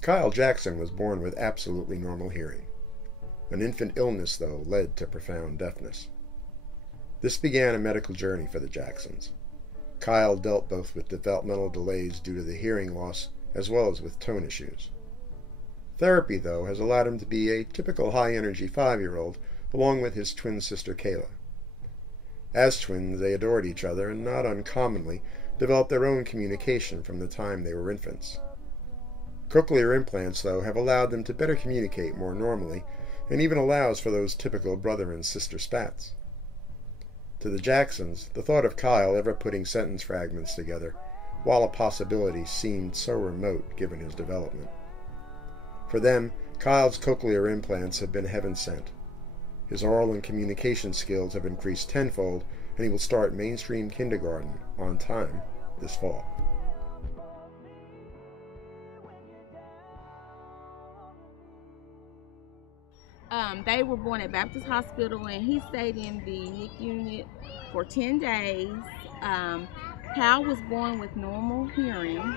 Kyle Jackson was born with absolutely normal hearing. An infant illness, though, led to profound deafness. This began a medical journey for the Jacksons. Kyle dealt both with developmental delays due to the hearing loss as well as with tone issues. Therapy, though, has allowed him to be a typical high-energy 5-year-old, along with his twin sister Kayla. As twins, they adored each other and, not uncommonly, developed their own communication from the time they were infants. Cochlear implants, though, have allowed them to better communicate more normally, and even allows for those typical brother and sister spats. To the Jacksons, the thought of Kyle ever putting sentence fragments together, while a possibility, seemed so remote given his development. For them, Kyle's cochlear implants have been heaven sent. His oral and communication skills have increased tenfold, and he will start mainstream kindergarten on time this fall. They were born at Baptist Hospital, and he stayed in the NICU unit for 10 days. Kyle was born with normal hearing.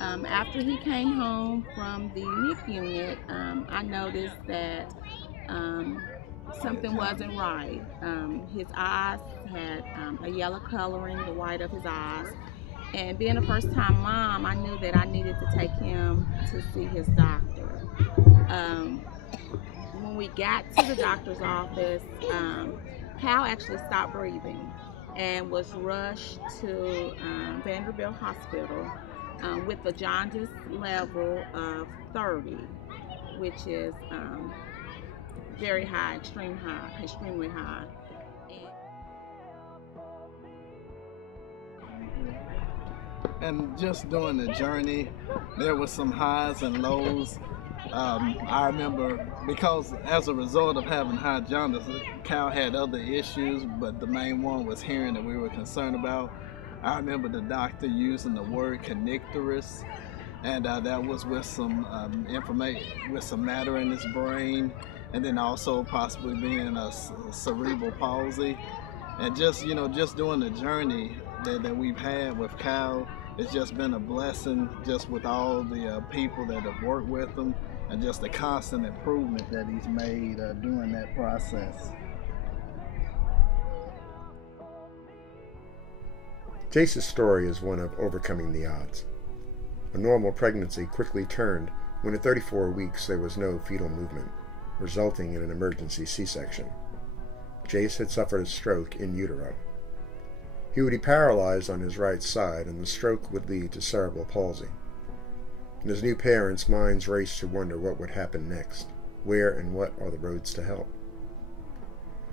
After he came home from the NICU unit, I noticed that something wasn't right. His eyes had a yellow coloring, the white of his eyes. And being a first-time mom, I knew that I needed to take him to see his doctor. When we got to the doctor's office, Cal actually stopped breathing and was rushed to Vanderbilt Hospital with a jaundice level of 30, which is very high, extremely high. And just during the journey, there was some highs and lows. I remember, because as a result of having high jaundice, Cal had other issues, but the main one was hearing that we were concerned about. I remember the doctor using the word connectorus, and that was with some with some matter in his brain, and then also possibly being a cerebral palsy. And just doing the journey that we've had with Cal, it's just been a blessing, just with all the people that have worked with him, and just the constant improvement that he's made during that process. Jace's story is one of overcoming the odds. A normal pregnancy quickly turned when at 34 weeks there was no fetal movement, resulting in an emergency C-section. Jace had suffered a stroke in utero. He would be paralyzed on his right side, and the stroke would lead to cerebral palsy. And his new parents' minds raced to wonder what would happen next. Where and what are the roads to help?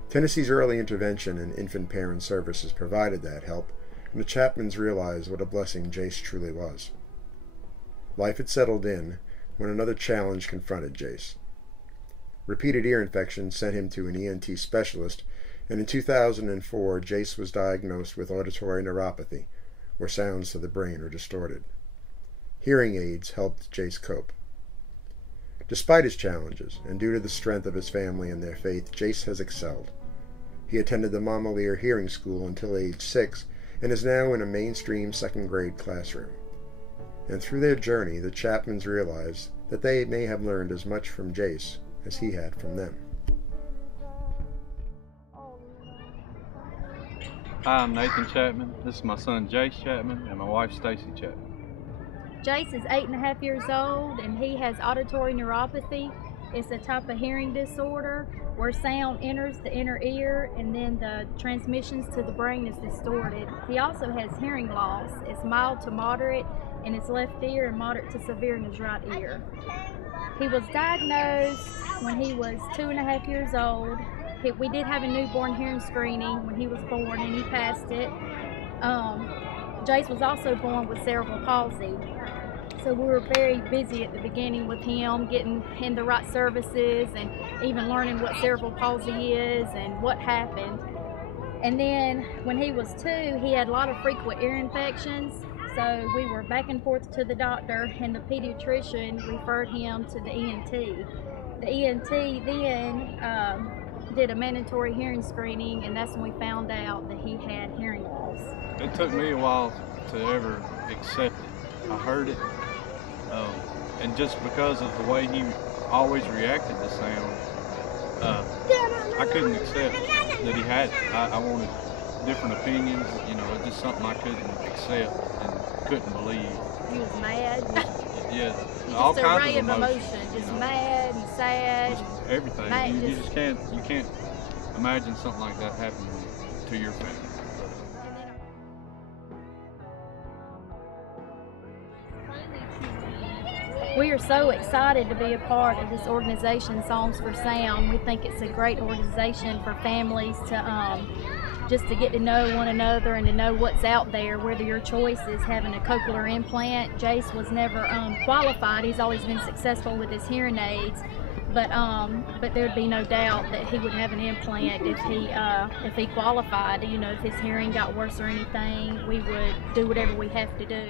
Tennessee's early intervention and infant parent services provided that help, and the Chapmans realized what a blessing Jace truly was. Life had settled in when another challenge confronted Jace. Repeated ear infections sent him to an ENT specialist, and in 2004 Jace was diagnosed with auditory neuropathy, where sounds to the brain are distorted. Hearing aids helped Jace cope. Despite his challenges, and due to the strength of his family and their faith, Jace has excelled. He attended the Mama Lear Hearing School until age 6, and is now in a mainstream second-grade classroom. And through their journey, the Chapmans realized that they may have learned as much from Jace as he had from them. Hi, I'm Nathan Chapman. This is my son Jace Chapman and my wife Stacy Chapman. Jace is 8.5 years old, and he has auditory neuropathy. It's a type of hearing disorder where sound enters the inner ear and then the transmissions to the brain is distorted. He also has hearing loss. It's mild to moderate in his left ear and moderate to severe in his right ear. He was diagnosed when he was 2.5 years old. We did have a newborn hearing screening when he was born, and he passed it. Jace was also born with cerebral palsy. So we were very busy at the beginning with him, getting in the right services and even learning what cerebral palsy is and what happened. And then when he was 2, he had a lot of frequent ear infections. So we were back and forth to the doctor, and the pediatrician referred him to the ENT. The ENT then did a mandatory hearing screening, and that's when we found out that he had hearing loss. It took me a while to ever accept it. I heard it. And just because of the way he always reacted to sound, I couldn't accept that he had it. I wanted different opinions, you know, it's just something I couldn't accept and couldn't believe. He was mad. Yeah, Just all a kinds array of of emotions. emotion. Just you know, mad and sad. just everything. Mad, You just can't imagine something like that happening to your family. We are so excited to be a part of this organization, Songs for Sound. We think it's a great organization for families to just to get to know one another and to know what's out there, whether your choice is having a cochlear implant. Jace was never qualified. He's always been successful with his hearing aids, but there'd be no doubt that he would have an implant if he qualified. You know, if his hearing got worse or anything, we would do whatever we have to do.